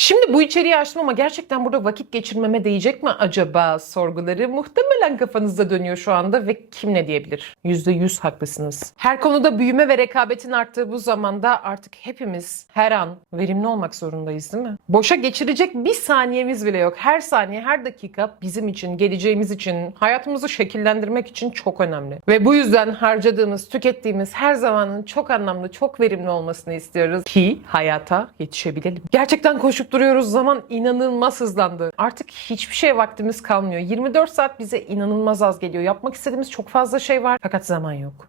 Şimdi bu içeriği açtım ama gerçekten burada vakit geçirmeme değecek mi acaba sorguları muhtemelen kafanızda dönüyor şu anda ve kim ne diyebilir? %100 haklısınız. Her konuda büyüme ve rekabetin arttığı bu zamanda artık hepimiz her an verimli olmak zorundayız değil mi? Boşa geçirecek bir saniyemiz bile yok. Her saniye, her dakika bizim için, geleceğimiz için, hayatımızı şekillendirmek için çok önemli. Ve bu yüzden harcadığımız, tükettiğimiz her zamanın çok anlamlı, çok verimli olmasını istiyoruz ki hayata yetişebilelim. Gerçekten koşup duruyoruz. Zaman inanılmaz hızlandı. Artık hiçbir şeye vaktimiz kalmıyor. 24 saat bize inanılmaz az geliyor. Yapmak istediğimiz çok fazla şey var fakat zaman yok.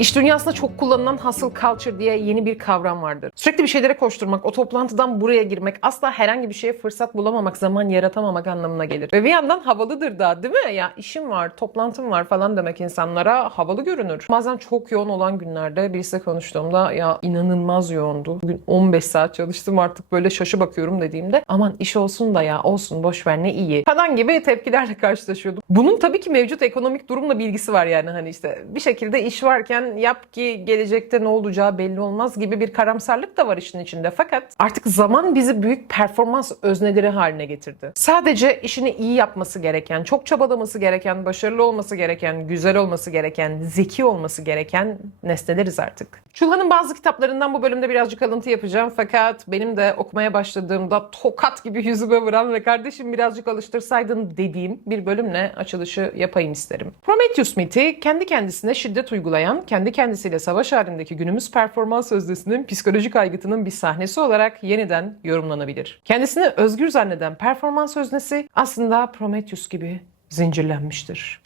İş dünyasında çok kullanılan hustle culture diye yeni bir kavram vardır. Sürekli bir şeylere koşturmak, o toplantıdan buraya girmek, asla herhangi bir şeye fırsat bulamamak, zaman yaratamamak anlamına gelir. Ve bir yandan havalıdır da değil mi? Ya işim var, toplantım var falan demek insanlara havalı görünür. Bazen çok yoğun olan günlerde birisiyle konuştuğumda ya inanılmaz yoğundu. Bugün 15 saat çalıştım artık böyle şaşı bakıyorum dediğimde aman iş olsun da ya olsun boş ver ne iyi falan gibi tepkilerle karşılaşıyordum. Bunun tabii ki mevcut ekonomik durumla bilgisi var yani hani işte bir şekilde iş varken yap ki gelecekte ne olacağı belli olmaz gibi bir karamsarlık da var işin içinde. Fakat artık zaman bizi büyük performans özneleri haline getirdi. Sadece işini iyi yapması gereken, çok çabalaması gereken, başarılı olması gereken, güzel olması gereken, zeki olması gereken nesneleriz artık. Çulhan'ın bazı kitaplarından bu bölümde birazcık alıntı yapacağım fakat benim de okumaya başladığımda tokat gibi yüzüme vuran ve kardeşim birazcık alıştırsaydın dediğim bir bölümle açılışı yapayım isterim. Prometheus miti kendi kendisine şiddet uygulayan, kendi kendisiyle savaş halindeki günümüz performans öznesinin psikolojik aygıtının bir sahnesi olarak yeniden yorumlanabilir. Kendisini özgür zanneden performans öznesi aslında Prometheus gibi zincirlenmiştir.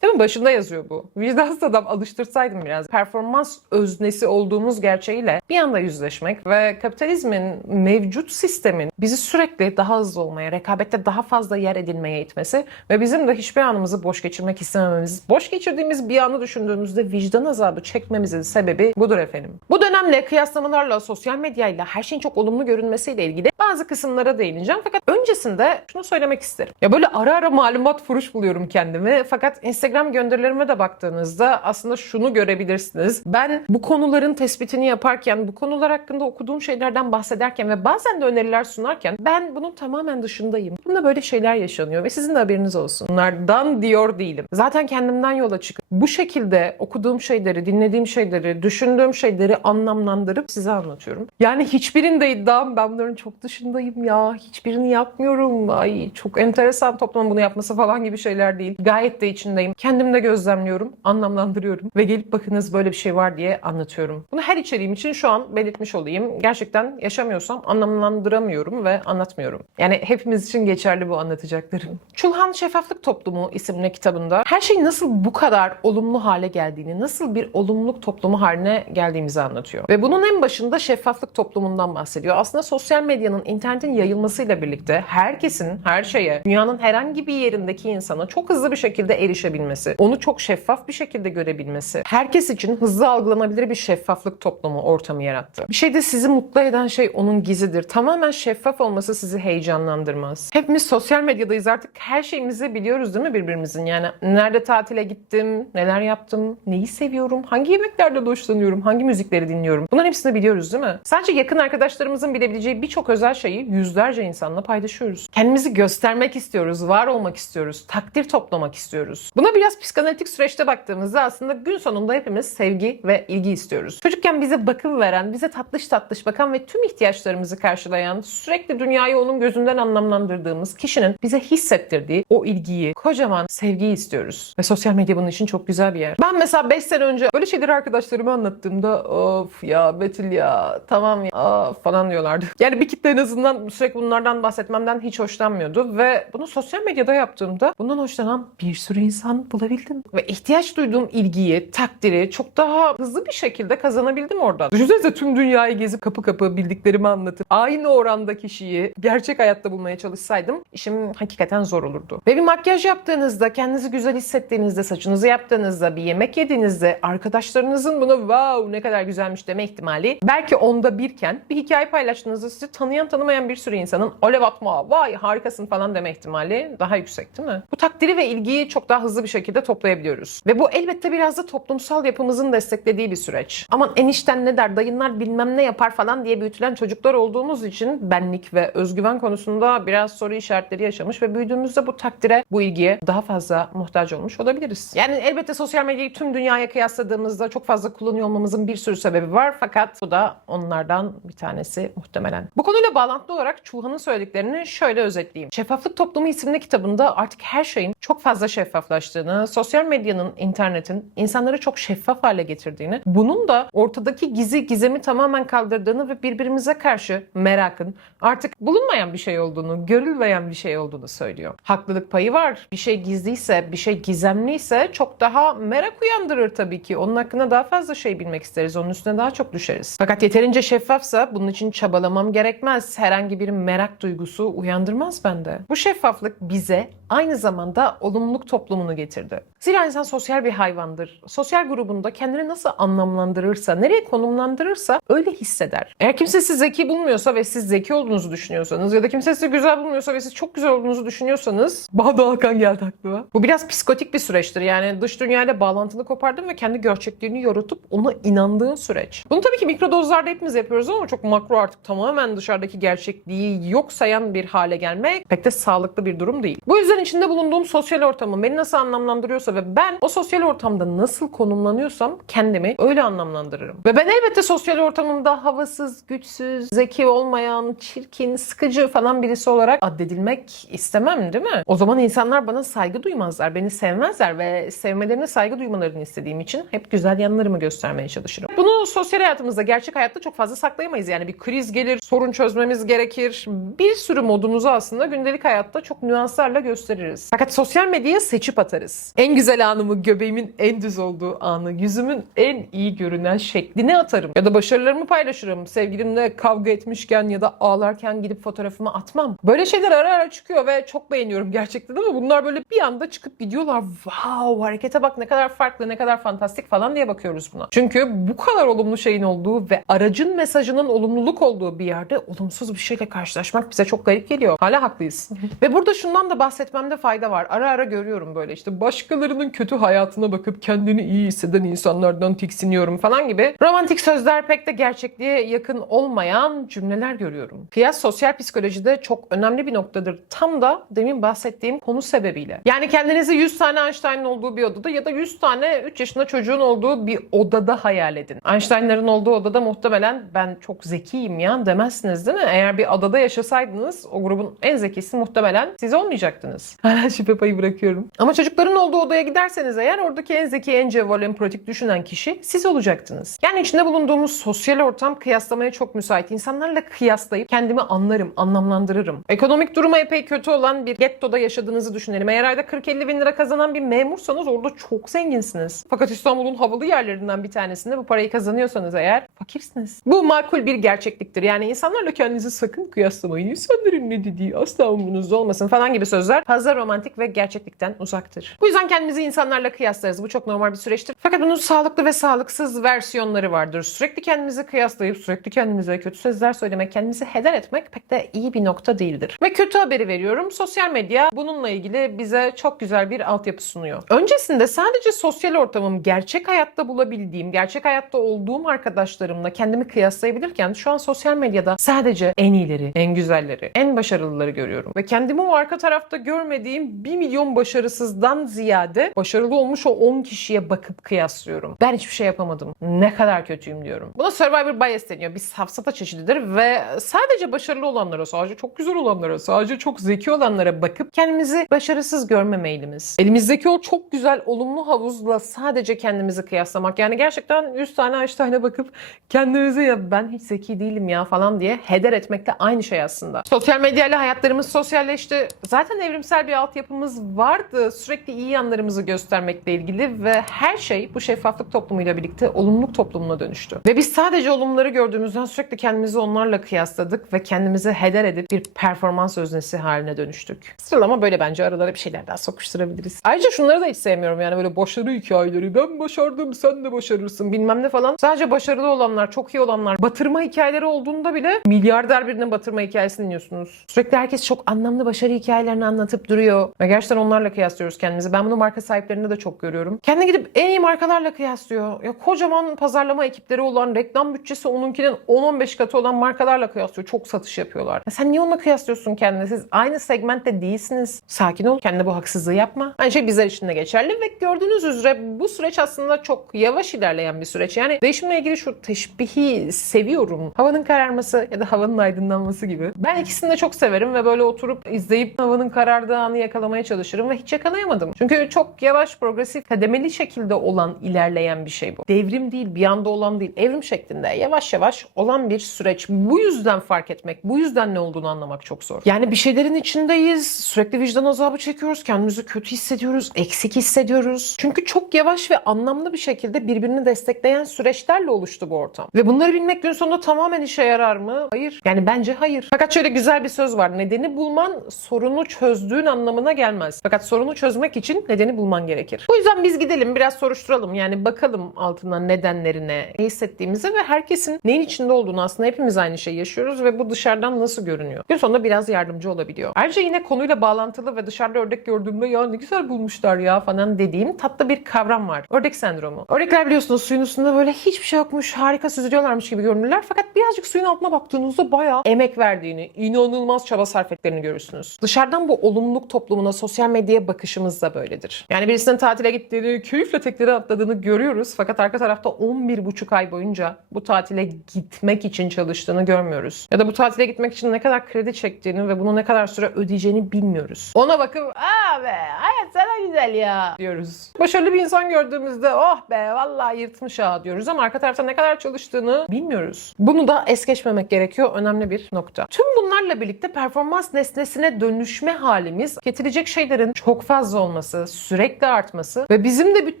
Kitabın başında yazıyor bu. Vicdansız adam alıştırsaydım biraz. Performans öznesi olduğumuz gerçeğiyle bir anda yüzleşmek ve kapitalizmin mevcut sistemin bizi sürekli daha hızlı olmaya, rekabette daha fazla yer edinmeye itmesi ve bizim de hiçbir anımızı boş geçirmek istemememiz, boş geçirdiğimiz bir anı düşündüğümüzde vicdan azabı çekmemizin sebebi budur efendim. Bu dönemle kıyaslamalarla, sosyal medyayla her şeyin çok olumlu görünmesiyle ilgili bazı kısımlara değineceğim. Fakat öncesinde şunu söylemek isterim. Ya böyle ara ara malumat furuş buluyorum kendimi. Fakat Instagram gönderilerime de baktığınızda aslında şunu görebilirsiniz. Ben bu konuların tespitini yaparken, bu konular hakkında okuduğum şeylerden bahsederken ve bazen de öneriler sunarken ben bunun tamamen dışındayım. Bunda böyle şeyler yaşanıyor ve sizin de haberiniz olsun. Bunlardan diyor değilim. Zaten kendimden yola çıkıp bu şekilde okuduğum şeyleri, dinlediğim şeyleri, düşündüğüm şeyleri anlamlandırıp size anlatıyorum. Yani hiçbirinde iddiam ben bunların çok dışındayım ya. Hiçbirini yapmıyorum. Ay çok enteresan toplumun bunu yapması falan gibi şeyler değil. Gayet de içindeyim. Kendimde gözlemliyorum, anlamlandırıyorum ve gelip bakınız böyle bir şey var diye anlatıyorum. Bunu her içeriğim için şu an belirtmiş olayım. Gerçekten yaşamıyorsam anlamlandıramıyorum ve anlatmıyorum. Yani hepimiz için geçerli bu anlatacaklarım. Çulhan Şeffaflık Toplumu isimli kitabında her şey nasıl bu kadar olumlu hale geldiğini, nasıl bir olumluluk toplumu haline geldiğimizi anlatıyor. Ve bunun en başında şeffaflık toplumundan bahsediyor. Aslında sosyal medyanın, internetin yayılmasıyla birlikte herkesin her şeye, dünyanın herhangi bir yerindeki insana çok hızlı bir şekilde erişebilmesi, onu çok şeffaf bir şekilde görebilmesi, herkes için hızlı algılanabilir bir şeffaflık toplumu ortamı yarattı. Bir şeyde sizi mutlu eden şey onun gizidir. Tamamen şeffaf olması sizi heyecanlandırmaz. Hepimiz sosyal medyadayız artık her şeyimizi biliyoruz değil mi birbirimizin? Yani nerede tatile gittim, neler yaptım, neyi seviyorum, hangi yemeklerden hoşlanıyorum, hangi müzikleri dinliyorum. Bunların hepsini biliyoruz değil mi? Sadece yakın arkadaşlarımızın bilebileceği birçok özel şeyi yüzlerce insanla paylaşıyoruz. Kendimizi göstermek istiyoruz, var olmak istiyoruz, takdir toplamak istiyoruz. Buna biraz psikanalitik süreçte baktığımızda aslında gün sonunda hepimiz sevgi ve ilgi istiyoruz. Çocukken bize bakım veren, bize tatlış tatlış bakan ve tüm ihtiyaçlarımızı karşılayan, sürekli dünyayı onun gözünden anlamlandırdığımız kişinin bize hissettirdiği o ilgiyi, kocaman sevgiyi istiyoruz. Ve sosyal medya bunun için çok güzel bir yer. Ben mesela 5 sene önce böyle şeyleri arkadaşlarıma anlattığımda of ya Betül ya tamam ya falan diyorlardı. Yani bir kitle en azından sürekli bunlardan bahsetmemden hiç hoşlanmıyordu ve bunu sosyal medyada yaptığımda bundan hoşlanan bir sürü insan bulabildim. Ve ihtiyaç duyduğum ilgiyi, takdiri çok daha hızlı bir şekilde kazanabildim oradan. Düşünsenize tüm dünyayı gezip kapı kapı bildiklerimi anlatıp aynı oranda kişiyi gerçek hayatta bulmaya çalışsaydım işim hakikaten zor olurdu. Ve bir makyaj yaptığınızda, kendinizi güzel hissettiğinizde, saçınızı yaptığınızda yaptığınızda, bir yemek yediğinizde arkadaşlarınızın buna wow ne kadar güzelmiş deme ihtimali belki onda birken bir hikaye paylaştığınızda sizi tanıyan tanımayan bir sürü insanın oley Fatma vay harikasın falan deme ihtimali daha yüksek değil mi? Bu takdiri ve ilgiyi çok daha hızlı bir şekilde toplayabiliyoruz. Ve bu elbette biraz da toplumsal yapımızın desteklediği bir süreç. Aman enişten ne der, dayınlar bilmem ne yapar falan diye büyütülen çocuklar olduğumuz için benlik ve özgüven konusunda biraz soru işaretleri yaşamış ve büyüdüğümüzde bu takdire, bu ilgiye daha fazla muhtaç olmuş olabiliriz. Yani elbette sosyal medyayı tüm dünyaya kıyasladığımızda çok fazla kullanıyor olmamızın bir sürü sebebi var fakat bu da onlardan bir tanesi muhtemelen. Bu konuyla bağlantılı olarak Çulhan'ın söylediklerini şöyle özetleyeyim. Şeffaflık Toplumu isimli kitabında artık her şeyin çok fazla şeffaflaştığını, sosyal medyanın, internetin insanları çok şeffaf hale getirdiğini, bunun da ortadaki gizi gizemi tamamen kaldırdığını ve birbirimize karşı merakın artık bulunmayan bir şey olduğunu, görülmeyen bir şey olduğunu söylüyor. Haklılık payı var. Bir şey gizliyse, bir şey gizemliyse çok daha merak uyandırır tabii ki. Onun hakkında daha fazla şey bilmek isteriz. Onun üstüne daha çok düşeriz. Fakat yeterince şeffafsa bunun için çabalamam gerekmez. Herhangi bir merak duygusu uyandırmaz bende. Bu şeffaflık bize aynı zamanda olumluluk toplumunu getirdi. Zira insan sosyal bir hayvandır. Sosyal grubunda kendini nasıl anlamlandırırsa, nereye konumlandırırsa öyle hisseder. Eğer kimse sizi zeki bulmuyorsa ve siz zeki olduğunuzu düşünüyorsanız ya da kimse sizi güzel bulmuyorsa ve siz çok güzel olduğunuzu düşünüyorsanız Bağda Hakan geldi aklıma. Bu biraz psikotik bir süreçtir. Yani dış dünyayla bağlantını kopardın ve kendi gerçekliğini yorutup ona inandığın süreç. Bunu tabii ki mikrodozlarda hepimiz yapıyoruz ama çok makro artık tamamen dışarıdaki gerçekliği yok sayan bir hale gelmek pek de sağlıklı bir durum değil. Bu yüzden içinde bulunduğum sosyal ortamı beni nasıl anlamlandırıyorsa ve ben o sosyal ortamda nasıl konumlanıyorsam kendimi öyle anlamlandırırım. Ve ben elbette sosyal ortamımda havasız, güçsüz, zeki olmayan, çirkin, sıkıcı falan birisi olarak addedilmek istemem değil mi? O zaman insanlar bana saygı duymazlar, beni sevmezler ve sevmelerine saygı duymalarını istediğim için hep güzel yanlarımı göstermeye çalışırım. Bunu sosyal hayatımızda, gerçek hayatta çok fazla saklayamayız. Yani bir kriz gelir, sorun çözmemiz gerekir. Bir sürü modumuzu aslında gündelik hayatta çok nüanslarla gösteririz. Fakat sosyal medyaya seçip atarız. En güzel anımı, göbeğimin en düz olduğu anı, yüzümün en iyi görünen şeklini atarım. Ya da başarılarımı paylaşırım. Sevgilimle kavga etmişken ya da ağlarken gidip fotoğrafımı atmam. Böyle şeyler ara ara çıkıyor ve çok beğeniyorum gerçekten ama bunlar böyle bir anda çıkıp gidiyorlar. Wow harekete bak ne kadar farklı, ne kadar fantastik falan diye bakıyoruz buna. Çünkü bu kadar olumlu şeyin olduğu ve aracın mesajının olumluluk olduğu bir yerde olumsuz bir şeyle karşılaşmak bize çok garip geliyor. Hala haklıyız. ve burada şundan da bahsetmemde fayda var. Ara ara görüyorum böyle işte başkalarının kötü hayatına bakıp kendini iyi hisseden insanlardan tiksiniyorum falan gibi romantik sözler pek de gerçekliğe yakın olmayan cümleler görüyorum. Kıyas sosyal psikolojide çok önemli bir noktadır. Tam da demin bahsettiğim konu sebebiyle. Yani kendinizi 100 tane Einstein'ın olduğu bir odada ya da 100 tane 3 yaşında çocuğun olduğu bir odada hayal edin. Einstein'ların olduğu odada muhtemelen ben çok zekiyim ya demezsiniz değil mi? Eğer bir adada yaşasaydınız o grubun en zekisi muhtemelen siz olmayacaktınız. Hala şüphe payı bırakıyorum. Ama çocukların olduğu odaya giderseniz eğer oradaki en zeki, en cevval, en pratik düşünen kişi siz olacaktınız. Yani içinde bulunduğumuz sosyal ortam kıyaslamaya çok müsait. İnsanlarla kıyaslayıp kendimi anlarım, anlamlandırırım. Ekonomik durumu epey kötü olan bir gettoda yaşadığınızı düşünelim. Eğer ayda 40-50 bin lira kazanan bir memursanız orada çok zenginsiniz. Fakat İstanbul'un havalı yerlerinden bir tanesinde bu parayı kazanıyorsanız eğer fakirsiniz. Bu makul bir gerçekliktir. Yani insanlarla kendinizi sakın kıyaslamayın. İnsanların ne dediği asla umurunuzda olmasın falan gibi sözler fazla romantik ve gerçeklikten uzaktır. Bu yüzden kendimizi insanlarla kıyaslarız. Bu çok normal bir süreçtir. Fakat bunun sağlıklı ve sağlıksız versiyonları vardır. Sürekli kendimizi kıyaslayıp sürekli kendimize kötü sözler söylemek, kendimizi heder etmek pek de iyi bir nokta değildir. Ve kötü haberi veriyorum. Sosyal medya bununla ilgili bize çok güzel bir altyapı sunuyor. Öncesinde sadece sosyal ortamım gerçek hayatta bulabildiğim, gerçek hayatta olduğum arkadaşlarımla kendimi kıyaslayabilirken şu an sosyal medyada sadece en iyileri, en güzelleri, en başarılıları görüyorum. Ve kendimi o arka tarafta görmediğim 1 milyon başarısızdan ziyade başarılı olmuş o 10 kişiye bakıp kıyaslıyorum. Ben hiçbir şey yapamadım. Ne kadar kötüyüm diyorum. Buna survivor bias deniyor. Bir safsata çeşididir ve sadece başarılı olanlara, sadece çok güzel olanlara, sadece çok zeki olanlara bakıp kendimizi başarısız görme meylimiz. Elimizdeki o çok güzel olumlu havuzla sadece kendimizi kıyaslamak. Yani gerçekten 100 tane Einstein'a bakıp kendimizi ya ben hiç zeki değilim ya falan diye heder etmekle aynı şey aslında. Sosyal medyayla hayatlarımız sosyalleşti. Zaten evrimsel bir altyapımız vardı. Sürekli iyi yanlarımızı göstermekle ilgili ve her şey bu şeffaflık toplumuyla birlikte olumluluk toplumuna dönüştü. Ve biz sadece olumları gördüğümüzden sürekli kendimizi onlarla kıyasladık ve kendimizi heder edip bir performans öznesi haline dönüştük. Sıralama böyle bence aralara bir şeyler daha sokuşturabiliriz. Ayrıca şunları da hiç sevmiyorum. Sevmiyorum. Yani böyle başarı hikayeleri. Ben başardım sen de başarırsın bilmem ne falan. Sadece başarılı olanlar, çok iyi olanlar, batırma hikayeleri olduğunda bile milyarder birinin batırma hikayesini dinliyorsunuz. Sürekli herkes çok anlamlı başarı hikayelerini anlatıp duruyor. Ve gerçekten onlarla kıyaslıyoruz kendimizi. Ben bunu marka sahiplerinde de çok görüyorum. Kendi gidip en iyi markalarla kıyaslıyor. Ya kocaman pazarlama ekipleri olan, reklam bütçesi onunkinin 10-15 katı olan markalarla kıyaslıyor. Çok satış yapıyorlar. Ya sen niye onunla kıyaslıyorsun kendini? Siz aynı segmentte değilsiniz. Sakin ol. Kendine bu haksızlığı yapma. Aynı şey bizler için de geçerli ve gördüğünüz üzere bu süreç aslında çok yavaş ilerleyen bir süreç. Yani değişimle ilgili şu teşbihi seviyorum. Havanın kararması ya da havanın aydınlanması gibi. Ben ikisini de çok severim ve böyle oturup izleyip havanın karardığı anı yakalamaya çalışırım ve hiç yakalayamadım. Çünkü çok yavaş, progresif, kademeli şekilde olan, ilerleyen bir şey bu. Devrim değil, bir anda olan değil. Evrim şeklinde yavaş yavaş olan bir süreç. Bu yüzden fark etmek, bu yüzden ne olduğunu anlamak çok zor. Yani bir şeylerin içindeyiz. Sürekli vicdan azabı çekiyoruz. Kendimizi kötü hissediyoruz. Eksik hissediyoruz. Çünkü çok yavaş ve anlamlı bir şekilde birbirini destekleyen süreçlerle oluştu bu ortam. Ve bunları bilmek gün sonunda tamamen işe yarar mı? Hayır. Yani bence hayır. Fakat şöyle güzel bir söz var. Nedeni bulman sorunu çözdüğün anlamına gelmez. Fakat sorunu çözmek için nedeni bulman gerekir. Bu yüzden biz gidelim biraz soruşturalım. Yani bakalım altından nedenlerine, ne hissettiğimize ve herkesin neyin içinde olduğunu aslında hepimiz aynı şeyi yaşıyoruz ve bu dışarıdan nasıl görünüyor? Gün sonunda biraz yardımcı olabiliyor. Ayrıca yine konuyla bağlantılı ve dışarıda ördek gördüğümde ya ne güzel bulmuşlar ya falan dediğim tatlı bir kavram var. Ördek sendromu. Ördekler biliyorsunuz suyun üstünde böyle hiçbir şey yokmuş, harika süzülüyorlarmış gibi görünürler. Fakat birazcık suyun altına baktığınızda bayağı emek verdiğini, inanılmaz çaba sarf ettiklerini görürsünüz. Dışarıdan bu olumluluk toplumuna, sosyal medyaya bakışımız da böyledir. Yani birisinin tatile gittiğini, keyifle tekleri atladığını görüyoruz. Fakat arka tarafta 11,5 ay boyunca bu tatile gitmek için çalıştığını görmüyoruz. Ya da bu tatile gitmek için ne kadar kredi çektiğini ve bunu ne kadar süre ödeyeceğini bilmiyoruz. Ona bakıp aa be hayat sana güzel ya diyoruz. Başarılı bir insan gördüğümüzde oh be vallahi yırtmış ha diyoruz ama arka tarafta ne kadar çalıştığını bilmiyoruz. Bunu da es geçmemek gerekiyor. Önemli bir nokta. Tüm bunlarla birlikte performans nesnesine dönüşme halimiz getirecek şeylerin çok fazla olması, sürekli artması ve bizim de bir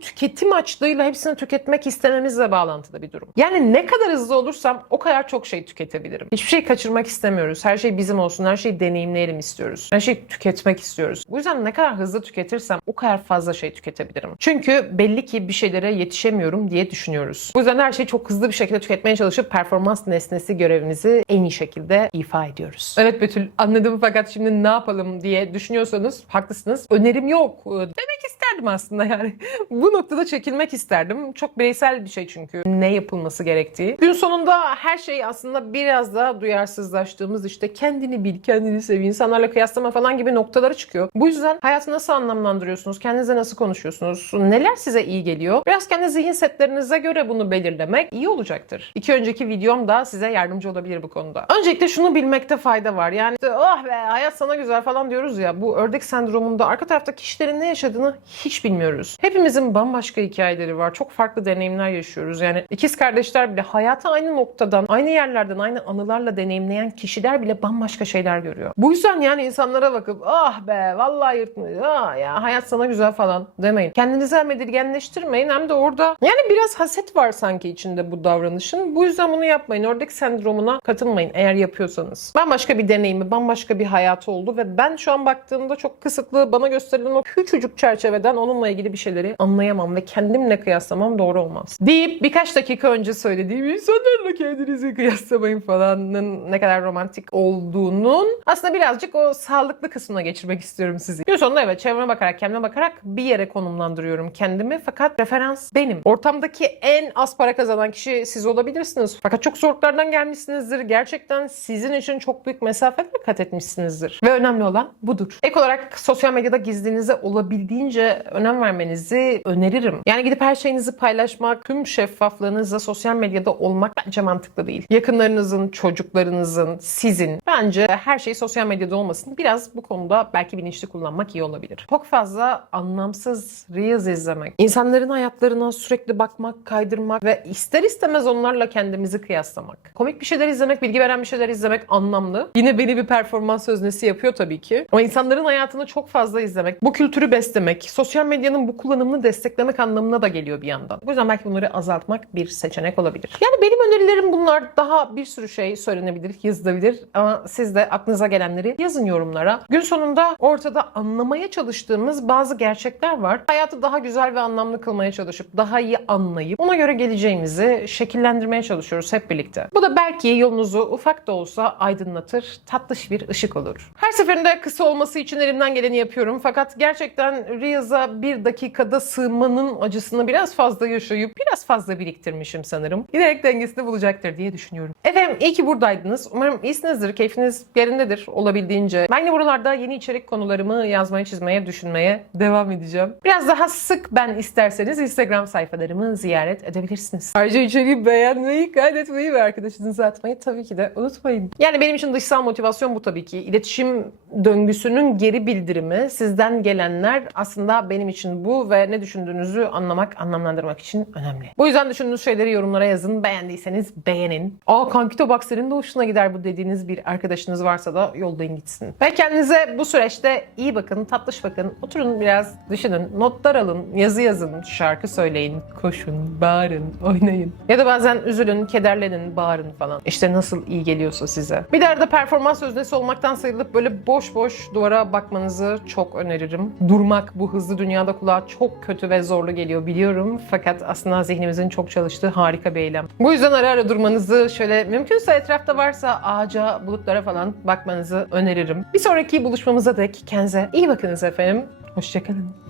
tüketim açlığıyla hepsini tüketmek istememizle bağlantılı bir durum. Yani ne kadar hızlı olursam o kadar çok şey tüketebilirim. Hiçbir şey kaçırmak istemiyoruz. Her şey bizim olsun. Her şeyi deneyimleyelim istiyoruz. Her şeyi tüketmek istiyoruz. Bu yüzden ne kadar hızlı tüketirsem o kadar fazla şey tüketebilirim. Çünkü belli ki bir şeylere yetişemiyorum diye düşünüyoruz. Bu yüzden her şeyi çok hızlı bir şekilde tüketmeye çalışıp performans nesnesi görevimizi en iyi şekilde ifa ediyoruz. Evet Betül anladım fakat şimdi ne yapalım diye düşünüyorsanız haklısınız. Önerim yok. Demek isterdim aslında yani. Bu noktada çekilmek isterdim. Çok bireysel bir şey çünkü. Ne yapılması gerektiği. Gün sonunda her şey aslında biraz da duyarsızlaştığımız işte kendini bil, kendini sev, insanlarla kıyaslama falan gibi noktaları çıkıyor. Bu yüzden hayatı nasıl anlamlandırıyorsunuz? Kendinize nasıl konuşuyorsunuz? Neler size iyi geliyor? Biraz kendi zihin setlerinize göre bunu belirlemek iyi olacaktır. İki önceki videom da size yardımcı olabilir bu konuda. Öncelikle şunu bilmekte fayda var. Yani işte, oh be hayat sana güzel falan diyoruz ya. Bu ördek sendromunda arka tarafta kişilerin ne yaşadığını hiç bilmiyoruz. Hepimizin bambaşka hikayeleri var. Çok farklı deneyimler yaşıyoruz. Yani ikiz kardeşler bile hayatı aynı noktadan, aynı yerlerden, aynı anılarla deneyimleyen kişiler bile bambaşka şeyler görüyor. Bu yüzden yani insanlara bakıp ah be vallahi yırtmış, ah ya hayat sana güzel falan demeyin. Kendinizi hem edilgenleştirmeyin hem de orada yani biraz haset var sanki içinde bu davranışın. Bu yüzden bunu yapmayın. Ördek sendromuna katılmayın eğer yapıyorsanız. Bambaşka bir deneyimi, bambaşka bir hayatı oldu ve ben şu an baktığımda çok kısıtlı bana gösterilen o küçücük çerçeveden onunla ilgili bir şeyleri anlayamam ve kendimle kıyaslamam doğru olmaz. Deyip birkaç dakika önce söylediğim insanlarla kendinizi kıyaslamayın falanın ne kadar romantik olduğunun aslında birazcık o sağlıklı kısmına geçirmek istiyorum sizi. Gün sonunda evet çevreme bakarak, kendime bakarak bir yere konumlandırıyorum kendimi fakat referans benim. Ortamdaki en az para kazanan kişi siz olabilirsiniz. Fakat çok zorluklardan gelmişsinizdir. Gerçekten sizin için çok büyük mesafeler kat etmişsinizdir. Ve önemli olan budur. Ek olarak sosyal medyada gizlinize olabildiğince önem vermenizi öneririm. Yani gidip her şeyinizi paylaşmak, tüm şeffaflığınızla sosyal medyada olmak bence mantıklı değil. Yakınlarınızın, çocuklarınızın, sizin bence her şey sosyal medyada olmasın. Biraz bu konuda belki bilinçli kullanmak iyi olabilir. Çok fazla anlamsız Reels izlemek, insanların hayatlarına sürekli bakmak, kaydırmak ve ister istemez onlarla kendimizi kıyaslamak. Komik bir şeyler izlemek, bilgi veren bir şeyler izlemek anlamlı. Yine beni bir performans öznesi yapıyor tabii ki. Ama insanların hayatını çok fazla izlemek, bu kültürü beslemek, sosyal medyanın bu kullanımını desteklemek anlamına da geliyor bir yandan. Bu yüzden belki bunları azaltmak bir seçenek olabilir. Yani benim önerilerim bunlar. Daha bir sürü şey söylenebilir, yazılabilir ama siz de aklınıza gelenleri yazın yorumlara. Gün sonunda ortada anlamaya çalıştığımız bazı gerçekler var. Hayatı daha güzel ve anlamlı kılmaya çalışıp daha iyi anlayıp ona göre geleceğimizi şekillendirmeye çalışıyoruz hep birlikte. Bu da belki yolunuzu ufak da olsa aydınlatır, tatlış bir ışık olur. Her seferinde kısa olması için elimden geleni yapıyorum. Fakat gerçekten Reels'a bir dakikada sığmanın acısını biraz fazla yaşayıp biraz fazla biriktirmişim sanırım. Giderek dengesini bulacaktır diye düşünüyorum. Efendim iyi ki buradaydınız. Umarım iyisinizdir, keyfiniz yerindedir olabildiğince. Ben de buralarda yeni içerik konularımı yazmaya, çizmeye, düşünmeye devam edeceğim. Biraz daha sık ben isterseniz Instagram sayfalarımı ziyaret edebilirsiniz. Ayrıca içeriği beğenmeyi, kaydetmeyi ve arkadaşınıza atmayı tabii ki de unutmayın. Yani benim için dışsal motivasyon bu tabii ki. İletişim döngüsünün geri bildirimi, sizden gelenler aslında benim için bu ve ne düşündüğünüzü anlamak, anlamlandırmak için önemli. Bu yüzden düşündüğünüz şeyleri yorumlara yazın. Beğendiyseniz beğenin. Aa Kankito bak senin de hoşuna gider bu dediğiniz bir arkadaşınız varsa da yollayın gitsin. Ve kendinize bu süreçte iyi bakın, tatlış bakın. Oturun biraz düşünün, notlar alın, yazı yazın, şarkı söyleyin, koşun, bağırın, oynayın. Ya da bazen üzülün, kederlenin, bağırın falan. İşte nasıl iyi geliyorsa size. Bir de arada performans öznesi olmaktan sıyrılıp böyle boş boş duvara bakmanızı çok öneririm. Durmak bu hızlı dünyada kulağa çok kötü ve zorlu geliyor biliyorum. Fakat aslında zihnimizin çok çalıştığı harika bir eylem. Bu yüzden ara ara durmanızı şöyle mümkünse etrafta varsa ağaca, bulutlara falan bakmanızı öneririm. Bir sonraki buluşmamıza dek kendinize iyi bakınız efendim. Hoşçakalın.